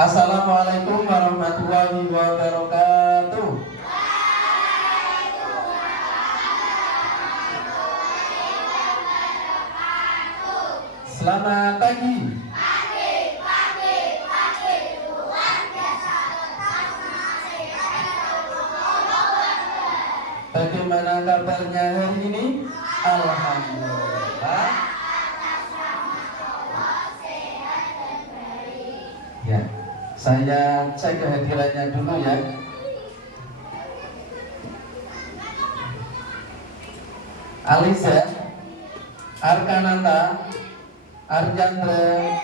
Assalamualaikum warahmatullahi wabarakatuh. Selamat pagi. Bagaimana kabarnya hari ini? Alhamdulillah. Ya, saya cek kehadirannya dulu ya. Alisa, Arkananta, Arjandra.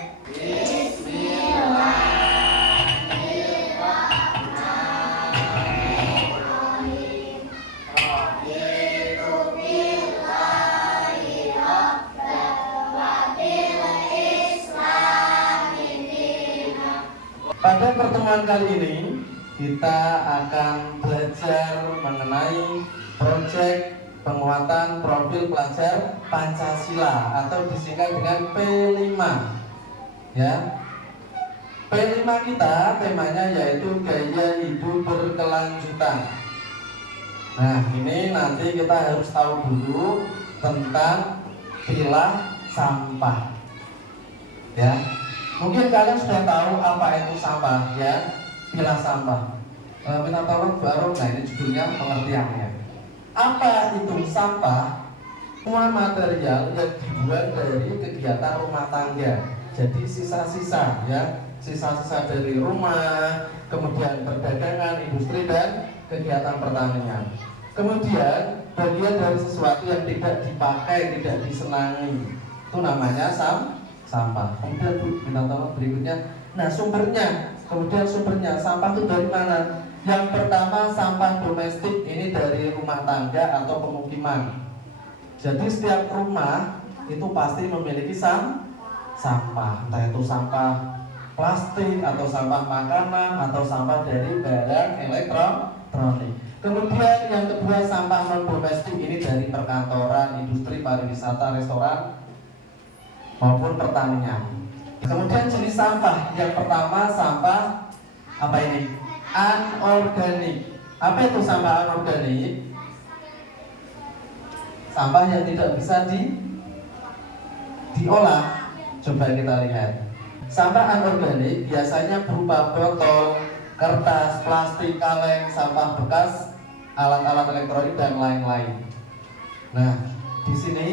Pada pertemuan kali ini kita akan belajar mengenai proyek penguatan profil pelajar Pancasila atau disingkat dengan P5 ya. P5 kita temanya yaitu gaya hidup berkelanjutan. Nah, ini nanti kita harus tahu dulu tentang pilah sampah ya. Mungkin kalian sudah tahu apa itu sampah ya, pilah sampah. Minta tolong baru, nah ini judulnya pengertiannya. Apa itu sampah? Semua material yang dibuat dari kegiatan rumah tangga. Jadi sisa-sisa ya, sisa-sisa dari rumah, kemudian perdagangan, industri dan kegiatan pertanian. Kemudian bagian dari sesuatu yang tidak dipakai, tidak disenangi, itu namanya sampah. Kemudian minta tolong berikutnya. Nah, sumbernya sampah itu dari mana? Yang pertama sampah domestik, ini dari rumah tangga atau pemukiman. Jadi setiap rumah itu pasti memiliki sampah, entah itu sampah plastik atau sampah makanan atau sampah dari barang elektronik. Kemudian yang kedua sampah non domestik, ini dari perkantoran, industri, pariwisata, restoran maupun pertanian. Kemudian jenis sampah, yang pertama sampah apa ini? Anorganik. Apa itu sampah anorganik? Sampah yang tidak bisa diolah. Coba kita lihat. Sampah anorganik biasanya berupa botol, kertas, plastik, kaleng, sampah bekas, alat-alat elektronik dan lain-lain. Nah, di sini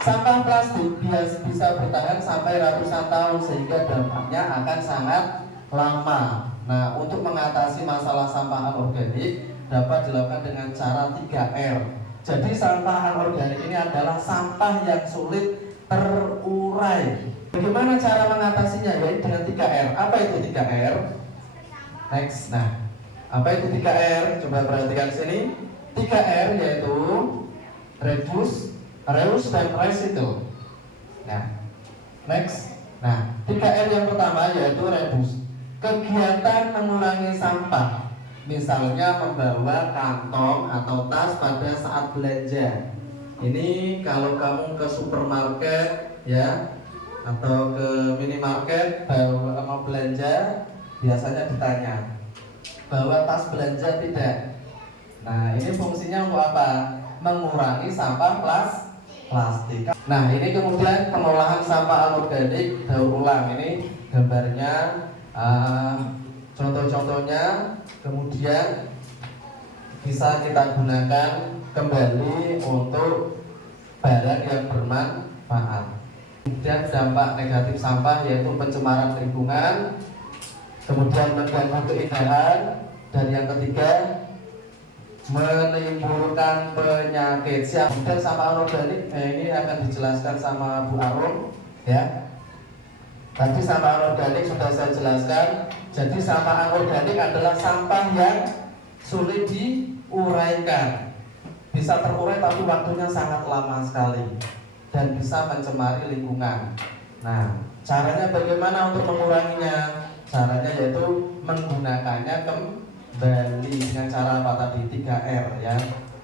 sampah plastik bisa bertahan sampai ratusan tahun sehingga dampaknya akan sangat lama. Nah, untuk mengatasi masalah sampah anorganik dapat dilakukan dengan cara 3R. Jadi sampah anorganik ini adalah sampah yang sulit terurai. Bagaimana cara mengatasinya? Yaitu dengan 3R. Apa itu 3R? Next. Nah, apa itu 3R? Coba perhatikan sini. 3R yaitu reduce, reuse dan recycle. Nah, next. Nah, 3R yang pertama yaitu reduce. Kegiatan mengurangi sampah. Misalnya membawa kantong atau tas pada saat belanja. Ini kalau kamu ke supermarket ya atau ke minimarket mau belanja, biasanya ditanya, bawa tas belanja tidak? Nah, ini fungsinya untuk apa? Mengurangi sampah plastik. Nah, ini kemudian pengolahan sampah anorganik daur ulang. Ini gambarnya, contoh-contohnya, kemudian bisa kita gunakan kembali untuk barang yang bermanfaat. Kemudian dampak negatif sampah yaitu pencemaran lingkungan, kemudian mengganggu keindahan, dan yang ketiga menimbulkan penyakit. Kemudian sampah anorganik, ini akan dijelaskan sama Bu Arum ya. Tadi sampah anorganik sudah saya jelaskan. Jadi sampah anorganik adalah sampah yang sulit diuraikan. Bisa terurai tapi waktunya sangat lama sekali dan bisa mencemari lingkungan. Nah, caranya bagaimana untuk menguranginya? Caranya yaitu menggunakannya kembali dengan cara apa tadi? 3R ya.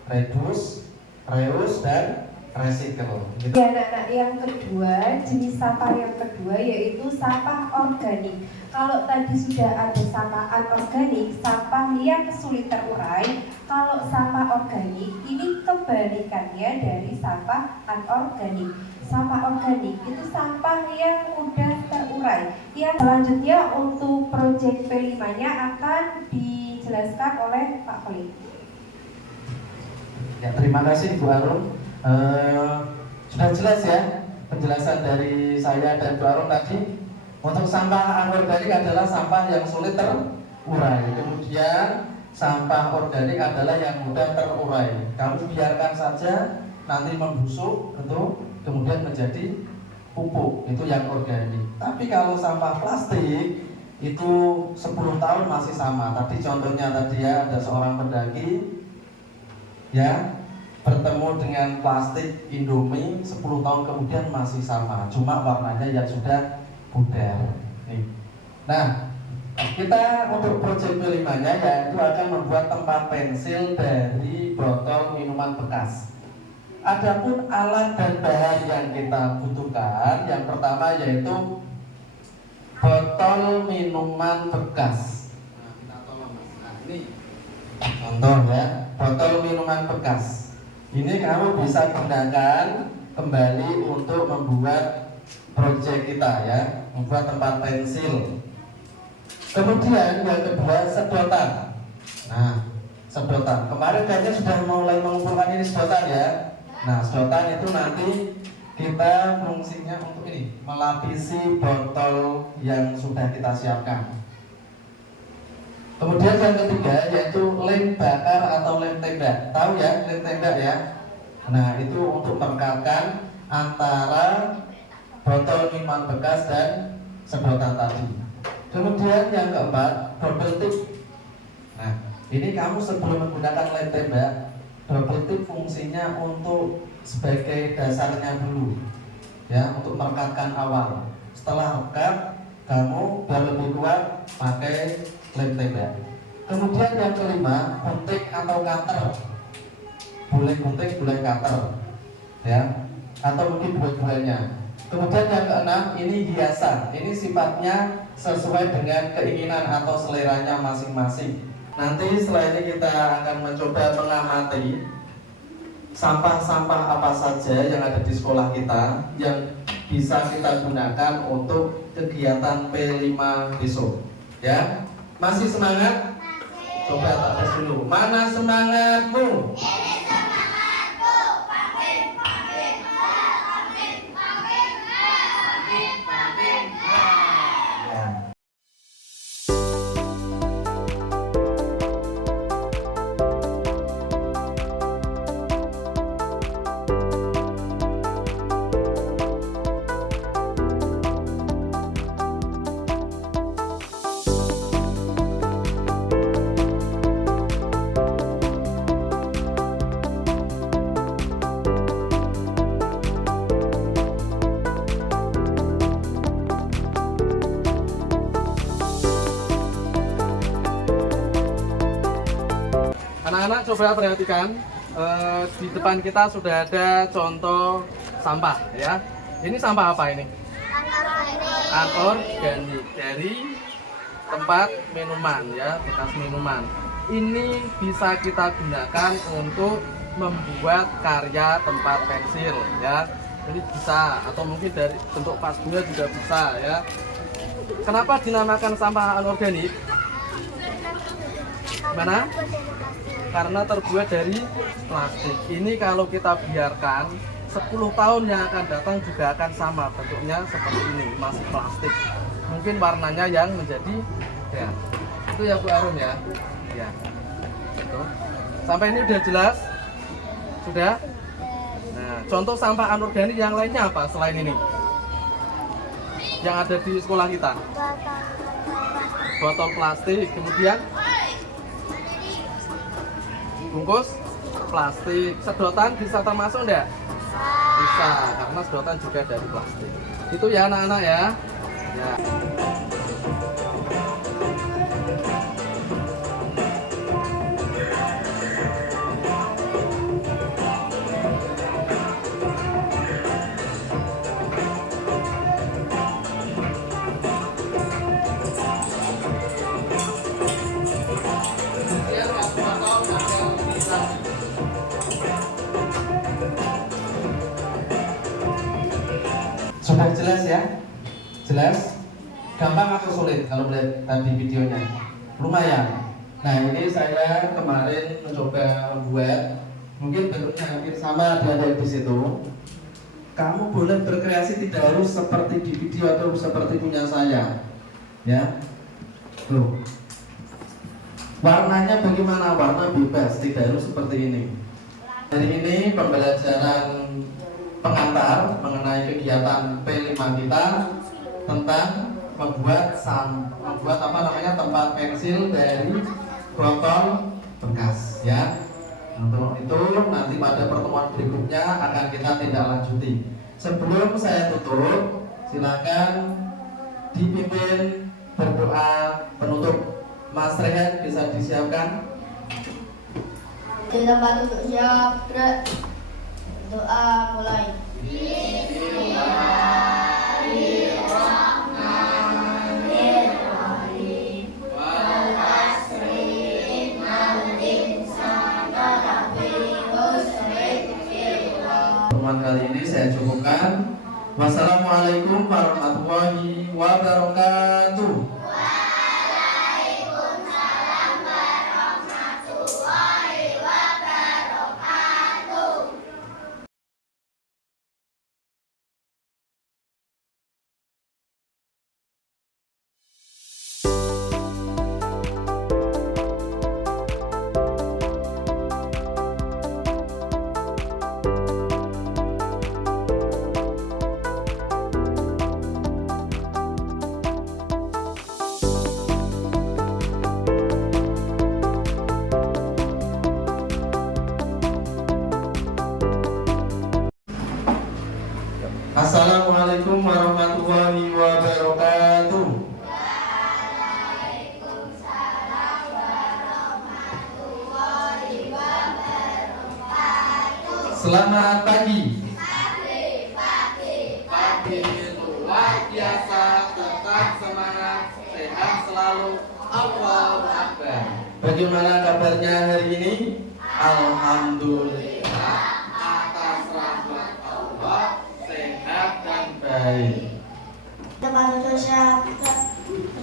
Reduce, reuse dan recycle. Gitu. Ya anak-anak, yang kedua, jenis sampah yang kedua yaitu sampah organik. Kalau tadi sudah ada sampah anorganik, sampah yang sulit terurai. Kalau sampah organik ini kebalikannya dari sampah anorganik. Sampah organik itu sampah yang mudah terurai. Yang selanjutnya untuk proyek P5-nya akan dijelaskan oleh Pak Koli. Ya, terima kasih Bu Arum. Sudah jelas ya penjelasan dari saya dan Bu Arum tadi. Untuk sampah anorganik adalah sampah yang sulit terurai. Kemudian sampah organik adalah yang mudah terurai. Kamu biarkan saja nanti membusuk, itu kemudian menjadi pupuk. Itu yang organik. Tapi kalau sampah plastik itu 10 tahun masih sama. Tadi contohnya tadi ya, ada seorang pendaki ya bertemu dengan plastik Indomie 10 tahun kemudian masih sama, cuma warnanya yang sudah pudar. Nah, kita untuk proyek P5-nya yaitu akan membuat tempat pensil dari botol minuman bekas. Adapun alat dan bahan yang kita butuhkan, yang pertama yaitu botol minuman bekas. Nah, kita tolong Mas. Nah, ini contoh ya, botol minuman bekas. Ini kamu bisa gunakan kembali untuk membuat proyek kita ya, membuat tempat pensil. Kemudian yang kedua sedotan. Nah, sedotan. Kemarin kayaknya sudah mulai mengumpulkan ini sedotan ya. Nah, sedotan itu nanti kita fungsinya untuk ini, melapisi botol yang sudah kita siapkan. Kemudian yang ketiga yaitu lem bakar atau lem tembak. Tahu ya lem tembak ya? Nah, itu untuk merekatkan antara botol minuman bekas dan sedotan tadi. Kemudian yang keempat, double tip. Nah, ini kamu sebelum menggunakan lem tembak, double tip fungsinya untuk sebagai dasarnya dulu, ya, untuk merekatkan awal. Setelah rekat, kamu biar lebih kuat pakai lem tembak. Kemudian yang kelima, gunting atau cutter. Boleh gunting, boleh cutter, ya, atau mungkin dua-duanya. Kemudian yang keenam, ini hiasan. Ini sifatnya sesuai dengan keinginan atau seleranya masing-masing. Nanti setelah ini kita akan mencoba mengamati sampah-sampah apa saja yang ada di sekolah kita yang bisa kita gunakan untuk kegiatan P5 besok. Ya, masih semangat? Coba tak tes dulu. Mana semangatmu? Anak-anak coba perhatikan, di depan kita sudah ada contoh sampah ya. Ini sampah apa ini? Anorganik dari tempat minuman ya, bekas minuman. Ini bisa kita gunakan untuk membuat karya tempat pensil ya. Ini bisa, atau mungkin dari bentuk vas bunga juga bisa ya. Kenapa dinamakan sampah anorganik? Gimana? Karena terbuat dari plastik. Ini kalau kita biarkan 10 tahun yang akan datang juga akan sama bentuknya seperti ini, masih plastik. Mungkin warnanya yang menjadi ya. Itu ya Bu Arum ya. Ya. Itu. Sampai ini udah jelas? Sudah? Nah, contoh sampah anorganik yang lainnya apa selain ini? Yang ada di sekolah kita? Botol plastik, kemudian bungkus plastik. Sedotan bisa termasuk enggak? Bisa, karena sedotan juga dari plastik. Itu ya anak-anak ya. Ya. Jelas? Gampang atau sulit kalau melihat tadi videonya? Lumayan. Nah, ini saya kemarin mencoba membuat, mungkin bentuknya hampir sama ada di situ. Kamu boleh berkreasi, tidak harus seperti di video atau seperti punya saya. Ya. Tuh. Warnanya bagaimana? Warna bebas, tidak harus seperti ini. Hari ini pembelajaran pengantar mengenai kegiatan P5 kita tentang membuat tempat pensil dari botol bekas, ya. Untuk itu nanti pada pertemuan berikutnya akan kita tindak lanjuti. Sebelum saya tutup, silakan dipimpin berdoa penutup. Mas Rehan bisa disiapkan. Di tempat duduk siap, gerak. Doa mulai. Bismillahirrahmanirrahim. Pertemuan kali ini saya cukupkan. Wassalamualaikum warahmatullahi wabarakatuh. Assalamualaikum warahmatullahi wabarakatuh. Waalaikumsalam warahmatullahi wabarakatuh. Selamat pagi. Pagi luar biasa, tetap semangat, sehat selalu. Allahu Akbar. Bagaimana kabarnya hari ini? Alhamdulillah, atas rahmat Allah sehat dan baik. Tempat duduk siap,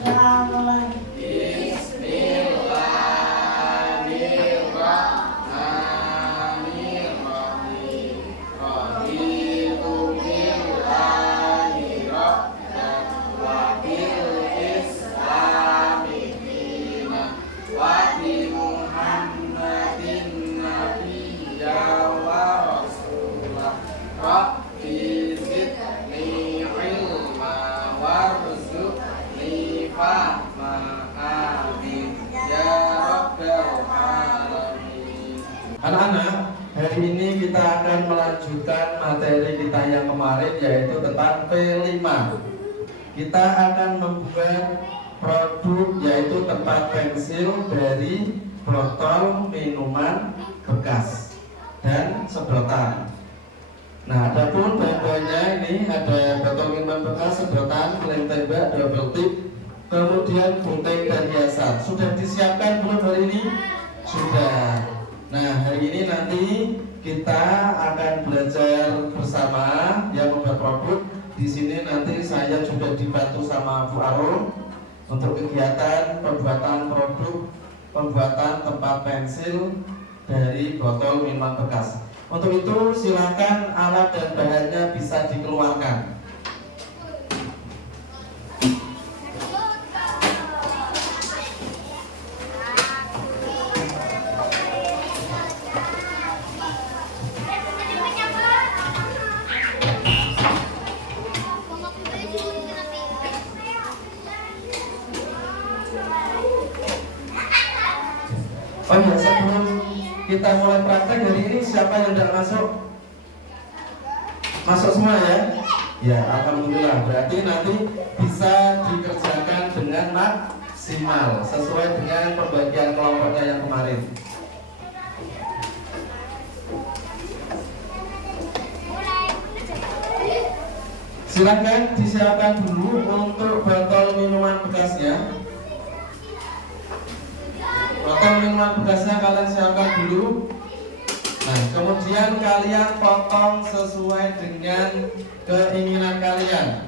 doa mulai. Bismillahirrahmanirrahim. Raditu billahi rabban wa bil islami dinan wa bi Muhammadin nabiyya wa rasulah. Rabbi zidni ilma warzuqni fahma, amin ya rabbal alamin. Anak-anak, hari ini kita akan melanjutkan materi kita yang kemarin, yaitu tentang P5. Kita akan membuat produk, yaitu tempat pensil dari botol minuman bekas dan sedotan. Nah, adapun bahan-bahannya ini ada botol minuman bekas, sedotan, lem tembak, double tip, kemudian gunting dan hiasan. Sudah disiapkan belum hari ini? Sudah. Nah, hari ini nanti kita akan belajar bersama yang membuat produk. Di sini nanti saya juga dibantu sama Bu Arum untuk kegiatan pembuatan produk, pembuatan tempat pensil dari botol minuman bekas. Untuk itu silakan alat dan bahannya bisa dikeluarkan. Oh ya, sebelum kita mulai praktek hari ini, siapa yang tidak masuk? Masuk semua ya? Ya, alhamdulillah. Berarti nanti bisa dikerjakan dengan maksimal sesuai dengan pembagian kelompoknya yang kemarin. Silakan disiapkan dulu untuk botol minuman bekasnya. Botol minuman bekasnya kalian siapkan dulu. Nah, kemudian kalian potong sesuai dengan keinginan kalian.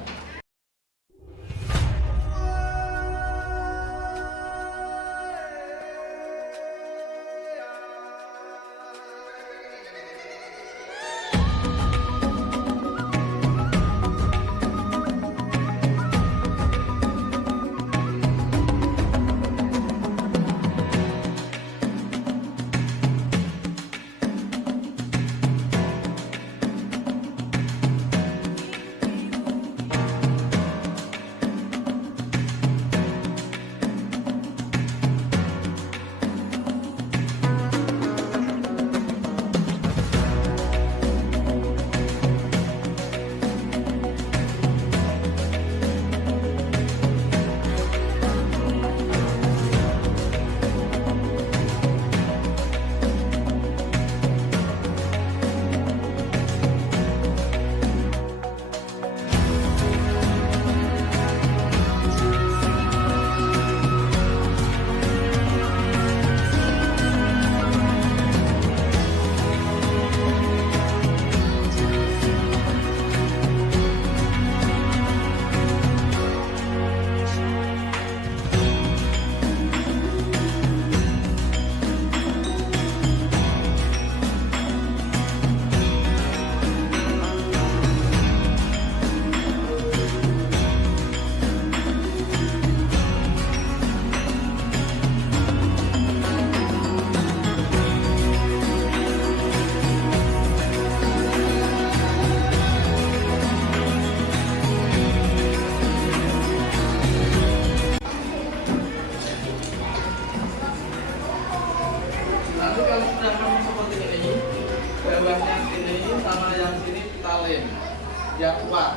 dia kuat.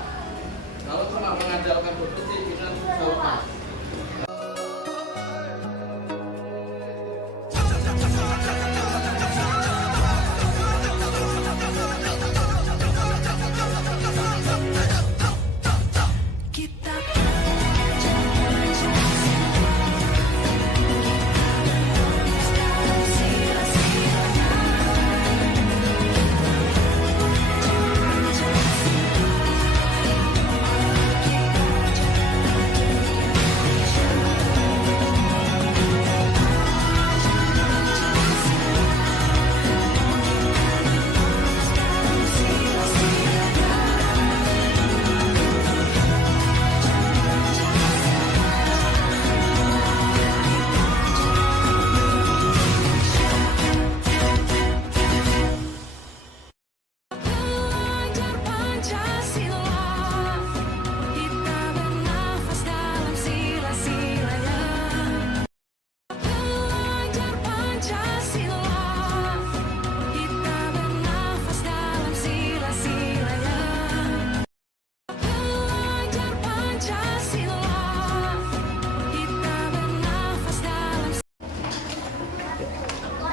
Kalau cuma mengandalkan berpecik kita bisa lepas.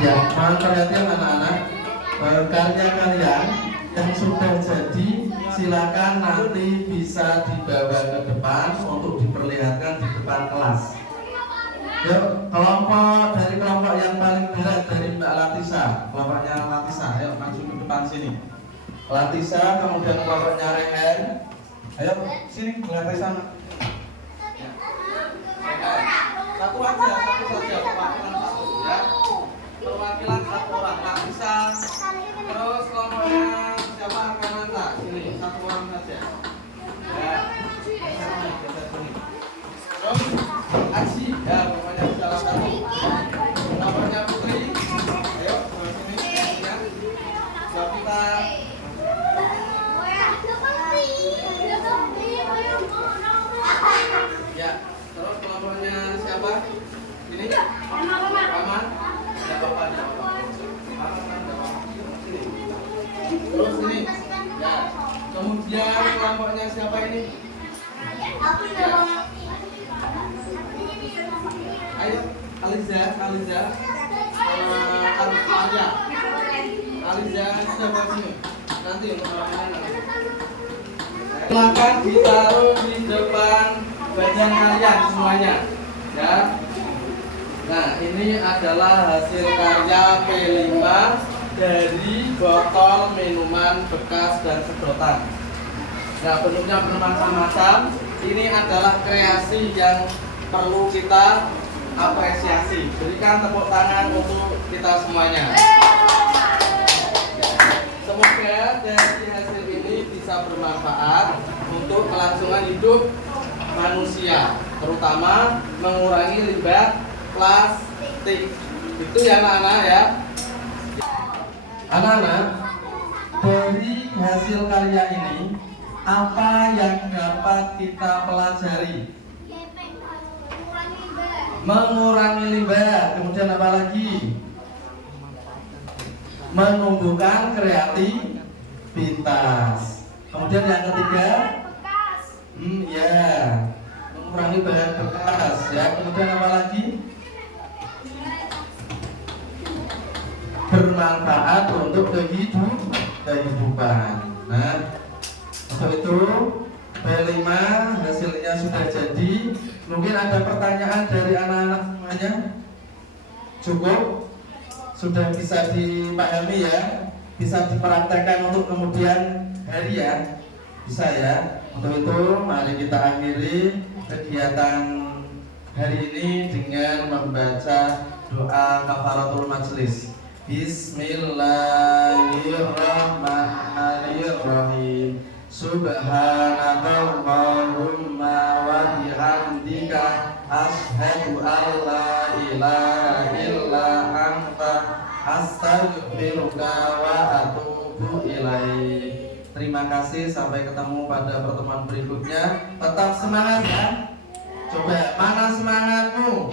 Ya, mohon perhatian anak-anak, karya-karya yang sudah jadi silakan nanti bisa dibawa ke depan untuk diperlihatkan di depan kelas. Yuk, kelompok yang paling berat dari Mbak Latisa, kelompoknya Latisa, ayo maju ke depan sini. Latisa, kemudian kelompoknya Rehen, ayo sini Latisa. Satu aja, satu saja, perwakilan satu ya. Perwakilan satu orang, Latisa. Terus kelompoknya siapa Akananta? Sini, satu orang saja. Ya. Terus Aji, ya pokoknya salah satu. Kelompoknya Putri. Ayo, ke sini. Ya. Sabita. Ya. Terus kelompoknya siapa? Ini? Paman. Tidak apa-apa, tidak apa-apa. Terus ini, ya. Kemudian kelompoknya siapa ini? Ya. Ayo, Aliza, Arya. Aliza sudah sini. Nanti untuk makanan. Silakan ditaruh di depan badan kalian semuanya, ya. Nah, ini adalah hasil karya P5 dari botol minuman bekas dan sedotan. Nah, bentuknya bermacam-macam. Ini adalah kreasi yang perlu kita apresiasi. Berikan tepuk tangan untuk kita semuanya. Semoga dari hasil ini bisa bermanfaat untuk kelangsungan hidup manusia, terutama mengurangi limbah plastik. Itu ya anak-anak ya. Anak-anak, dari hasil karya ini apa yang dapat kita pelajari? Mengurangi limbah. Kemudian apa lagi? Menumbuhkan kreativitas. Kemudian yang ketiga, ya, mengurangi bahan bekas. Ya, kemudian apa lagi? Bermanfaat untuk kehidupan. Nah, untuk itu P5 hasilnya sudah jadi. Mungkin ada pertanyaan dari anak-anak semuanya? Cukup? Sudah bisa dipahami ya? Bisa dipraktekkan untuk kemudian hari ya? Bisa ya? Untuk itu mari kita akhiri kegiatan hari ini dengan membaca doa kafaratul majelis. Bismillahirrahmanirrahim. Subhanakallahumma wa bihamdika asyhadu an la ilaha illa anta astaghfiruka wa atubu ilaik. Terima kasih, sampai ketemu pada pertemuan berikutnya. Tetap semangat ya. Coba, mana semangatmu?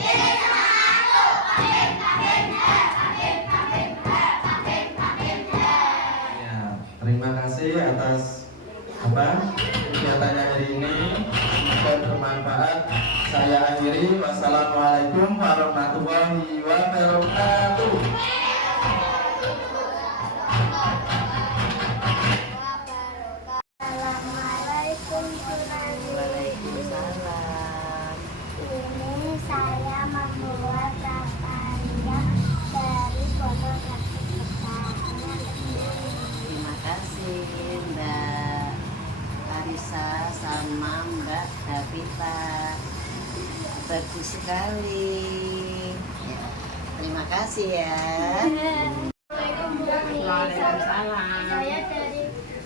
Ya, terima kasih atas apa? sekali. Ya, terima kasih ya.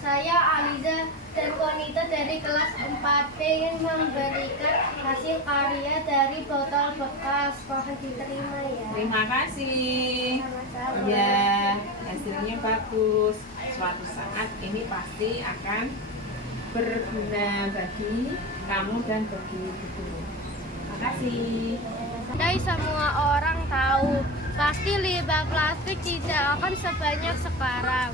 Saya Aliza dan Konita dari kelas 4 ingin memberikan hasil karya dari botol bekas. Mohon diterima ya. Terima kasih. Sama-sama. Ya, hasilnya bagus. Suatu saat ini pasti akan berguna bagi kamu dan bagi ibu. Terima kasih. Andai semua orang tahu, pasti limbah plastik tidak akan sebanyak sekarang.